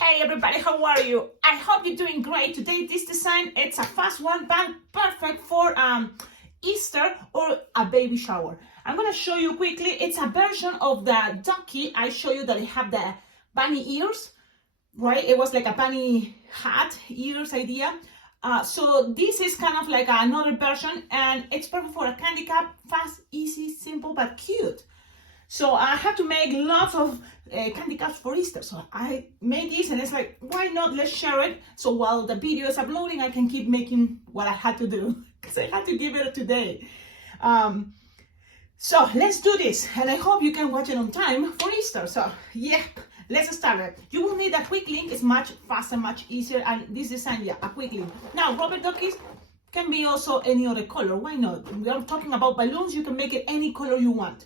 Hey everybody, how are you? I hope you're doing great. Today this design, it's a fast one, but perfect for Easter or a baby shower. I'm gonna show you quickly. It's a version of the Ducky. I show you that it have the bunny ears, right? It was like a bunny hat ears idea. So this is kind of like another version, and it's perfect for a candy cup. Fast, easy, simple, but cute. So I had to make lots of candy cups for Easter. So I made this and it's like, why not? Let's share it. So while the video is uploading, I can keep making what I had to do because I had to give it today. So let's do this. And I hope you can watch it on time for Easter. So yeah, let's start it. You will need a quick link. It's much faster, much easier. And this design, yeah, a quick link. Now, rubber duckies can be also any other color. Why not? We are talking about balloons. You can make it any color you want.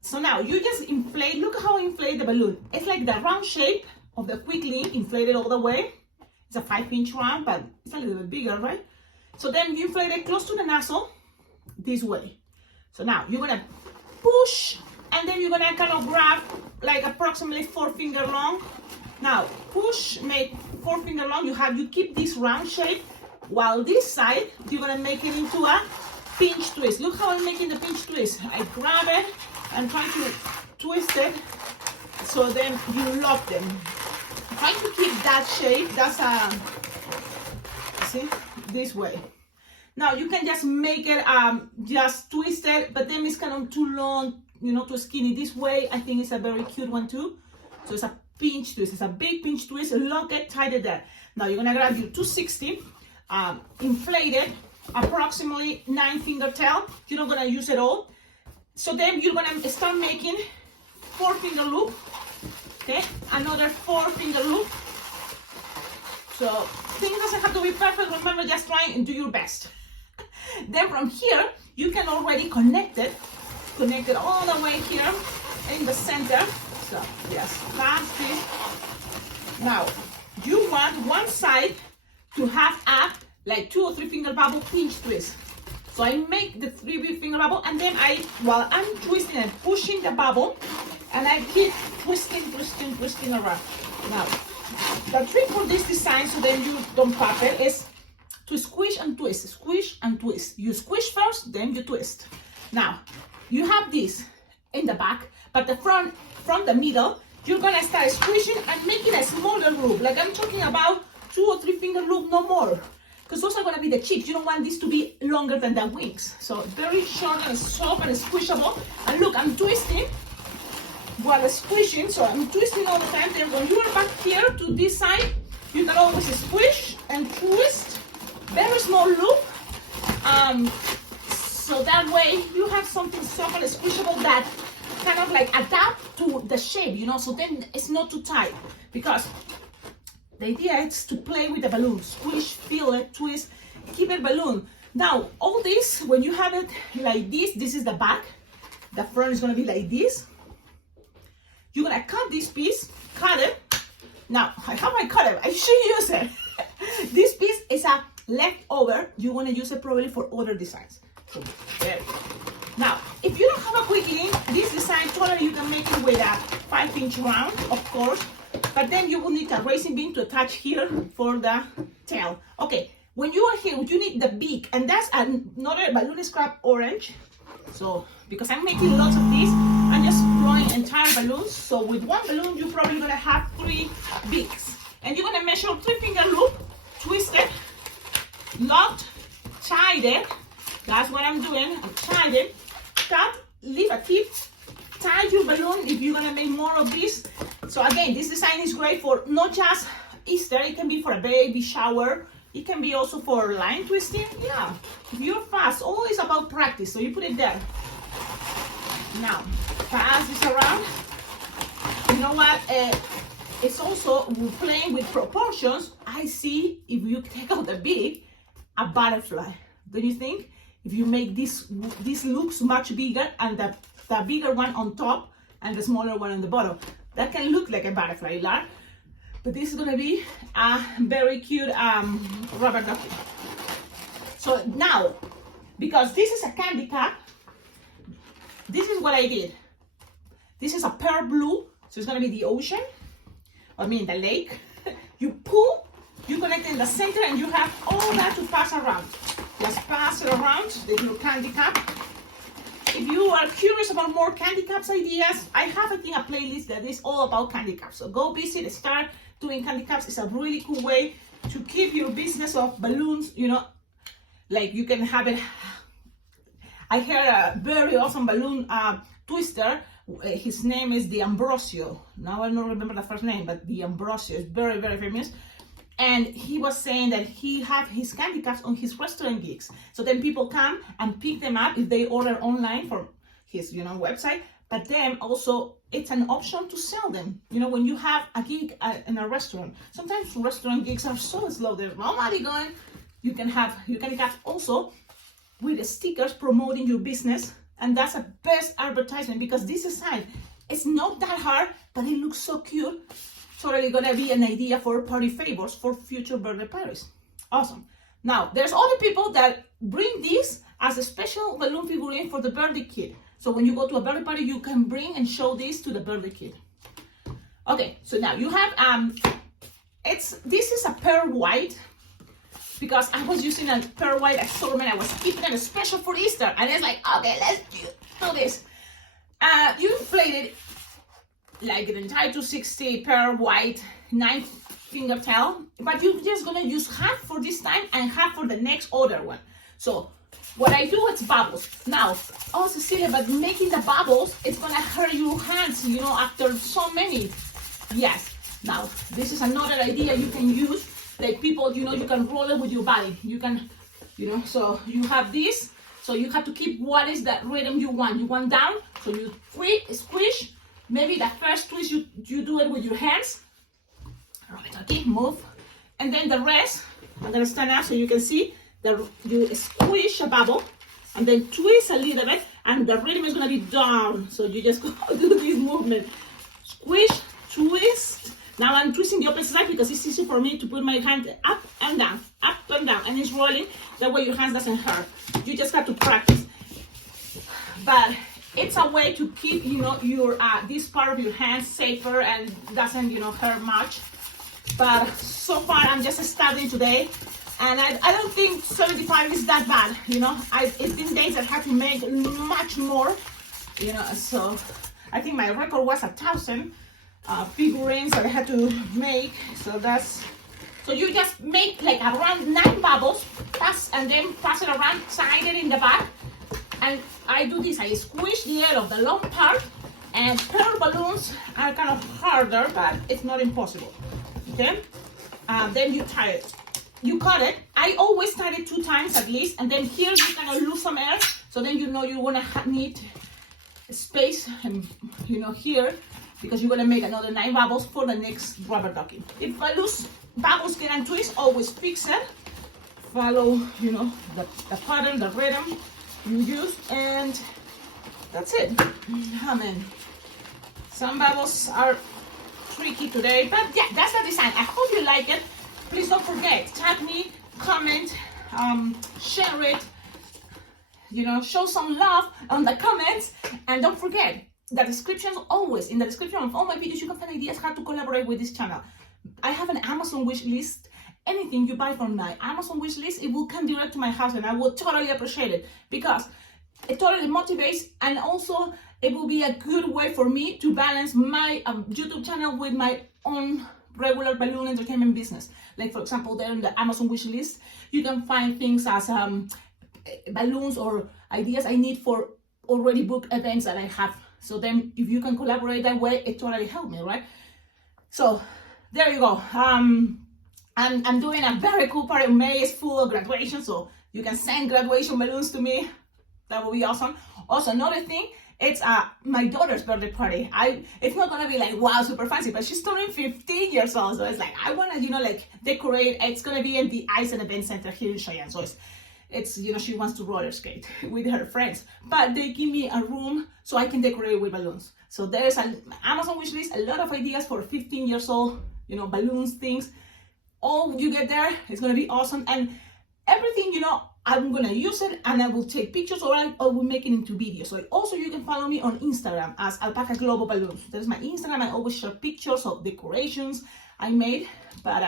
So now you just inflate, look how I inflate the balloon. It's like the round shape of the quick link inflated all the way. It's a 5-inch round, but it's a little bit bigger, right? So then you inflate it close to the nozzle this way. So now you're gonna push, and then you're gonna kind of grab like approximately 4 finger long. Now push, make 4 finger long. You keep this round shape, while this side you're gonna make it into a pinch twist. Look how I'm making the pinch twist. I grab it and trying to twist it, so then you lock them. Trying to keep that shape. That's see, this way. Now you can just make it just twist it, but then it's kind of too long, you know, too skinny. This way I think it's a very cute one too. So it's a pinch twist. It's a big pinch twist. Lock it, tie it there. Now you're gonna grab your 260, inflate it approximately 9 finger tail. You're not gonna use it all. So then you're gonna start making 4 finger loop. Okay, another 4 finger loop. So things doesn't have to be perfect. Remember, just try and do your best. Then from here you can already connect it all the way here in the center. So yes, that's it. Now you want one side to have a like 2 or 3 finger bubble pinch twist. So I make the 3 finger bubble, and then while I'm twisting and pushing the bubble, and I keep twisting around. Now, the trick for this design, so then you don't pop it, is to squish and twist, squish and twist. You squish first, then you twist. Now, you have this in the back, but the front, from the middle, you're gonna start squishing and making a smaller loop. Like I'm talking about 2 or 3 finger loop, no more. Because those are going to be the chips. You don't want this to be longer than the wings. So very short and soft and squishable. And look, I'm twisting while squishing. So I'm twisting all the time. Then when you are back here to this side, you can always squish and twist. Very small loop. So that way you have something soft and squishable that kind of like adapt to the shape, you know. So then it's not too tight. Because the idea is to play with the balloon. Squish, feel it, twist, keep it balloon. Now, all this, when you have it like this is the back. The front is gonna be like this. You're gonna cut this piece, cut it. Now, how I cut it? I should use it. This piece is a leftover. You wanna use it probably for other designs. So, there. Now, if you don't have a quick link, this design, totally you can make it with a 5-inch round, of course. But then you will need a racing beam to attach here for the tail. Okay, when you are here, you need the beak, and that's another balloon scrap orange. So, because I'm making lots of these, I'm just drawing entire balloons. So with one balloon, you're probably gonna have 3 beaks. And you're gonna measure 3 finger loop, twist it, locked, tied it. That's what I'm doing. I'm tied it, cut, leave a tip, tie your balloon if you're gonna make more of this. So again, this design is great for not just Easter, it can be for a baby shower, it can be also for line twisting. Yeah, if you're fast, all is about practice, so you put it there. Now, pass this around. You know what, it's also playing with proportions. I see, if you take out the beak, a butterfly. Don't you think? If you make this looks much bigger, and the bigger one on top and the smaller one on the bottom, that can look like a butterfly, but this is gonna be a very cute rubber ducky. So now, because this is a candy cup, this is what I did. This is a pearl blue, so it's gonna be the ocean. I mean the lake. You pull, you connect in the center, and you have all that to pass around. Just pass it around, the little candy cup. If you are curious about more candy cups ideas, I have, I think, a playlist that is all about candy cups. So go visit, start doing candy cups. It's a really cool way to keep your business of balloons, you know, like you can have it. I heard a very awesome balloon twister. His name is the Ambrosio. Now I don't remember the first name, but the Ambrosio is very, very famous. And he was saying that he have his candy cups on his restaurant gigs. So then people come and pick them up if they order online from his, you know, website. But then also it's an option to sell them. You know, when you have a gig in a restaurant, sometimes restaurant gigs are so slow, there's no money going. You can have your candy cups also with the stickers promoting your business. And that's a best advertisement because this design, it's not that hard, but it looks so cute. Totally gonna be an idea for party favors for future birthday parties. Awesome. Now, there's other people that bring this as a special balloon figurine for the birthday kid. So when you go to a birthday party, you can bring and show this to the birthday kid. Okay, so now you have, this is a pearl white because I was using a pearl white assortment. I was keeping it special for Easter. And it's like, okay, let's do this. You inflate it like an entire 260 pearl white 9-finger tail, but you're just gonna use half for this time and half for the next other one. So what I do is bubbles. Now, oh Cecilia, but making the bubbles, it's gonna hurt your hands, you know, after so many. Yes. Now, this is another idea you can use. Like people, you know, you can roll it with your body. You can, you know, so you have this. So you have to keep what is that rhythm you want. You want down, so you squish. Maybe the first twist you do it with your hands. Okay, move. And then the rest, I'm gonna stand up so you can see you squish a bubble and then twist a little bit and the rhythm is gonna be down. So you just go do this movement. Squish, twist. Now I'm twisting the opposite side because it's easy for me to put my hand up and down, and it's rolling. That way your hands doesn't hurt. You just have to practice. But it's a way to keep, you know, your this part of your hands safer and doesn't, you know, hurt much. But so far I'm just starting today, and I don't think 75 is that bad. You know, it's been days I had to make much more. You know, so I think my record was 1,000 figurines that I had to make. So you just make like around 9 bubbles, and then pass it around, tie it in the back. And I do this, I squish the air of the long part, and pearl balloons are kind of harder, but it's not impossible. Okay? Then you tie it. You cut it. I always tie it 2 times at least, and then here you kind of lose some air, so then you know you want to need space, and you know here, because you're going to make another 9 bubbles for the next rubber ducky. If I lose bubbles get and twist, always fix it. Follow, you know, the pattern, the rhythm you use, and that's it. Amen. Some bubbles are tricky today, but yeah, that's the design. I hope you like it. Please don't forget, tag me, comment, share it, you know, show some love on the comments, and don't forget the descriptions. Always in the description of all my videos you can find ideas how to collaborate with this channel. I have an Amazon wish list. Anything you buy from my Amazon wish list, it will come direct to my house, and I will totally appreciate it because it totally motivates, and also it will be a good way for me to balance my YouTube channel with my own regular balloon entertainment business. Like for example, there in the Amazon wish list, you can find things as balloons or ideas I need for already booked events that I have. So then if you can collaborate that way, it totally helps me, right? So there you go. I'm doing a very cool party. May is full of graduation, so you can send graduation balloons to me. That will be awesome. Also, another thing, it's my daughter's birthday party. It's not gonna be like wow, super fancy, but she's turning 15 years old, so it's like I wanna, you know, like decorate. It's gonna be in the Ice and Event Center here in Cheyenne, so it's you know, she wants to roller skate with her friends, but they give me a room so I can decorate with balloons. So there's an Amazon wish list, a lot of ideas for 15 years old, you know, balloons, things. All you get there is going to be awesome, and everything, you know, I'm gonna use it and I will take pictures, or I will make it into videos. So also you can follow me on Instagram as Alpacaglobo Balloons. There's my Instagram. I always share pictures of decorations I made, but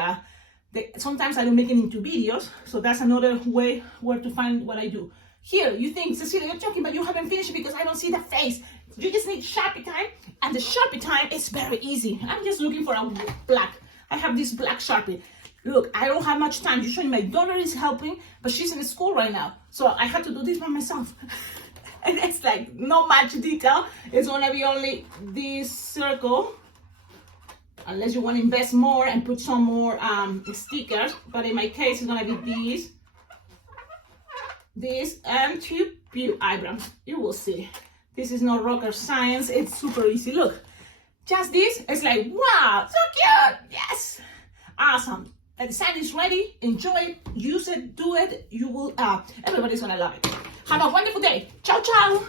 sometimes I don't make it into videos. So that's another way where to find what I do. Here, you think, Cecilia, you're joking, but you haven't finished it because I don't see the face. You just need Sharpie time, and the Sharpie time is very easy. I'm just looking for a black. I have this black Sharpie. Look, I don't have much time. Usually my daughter is helping, but she's in school right now. So I had to do this by myself. And it's like not much detail. It's gonna be only this circle, unless you want to invest more and put some more stickers. But in my case, it's gonna be this, and two eyebrows. You will see. This is not rocket science. It's super easy. Look, just this. It's like, wow, so cute. Yes, awesome. The design is ready. Enjoy it, use it, do it. You will, everybody's gonna love it. Have a wonderful day. Ciao, ciao.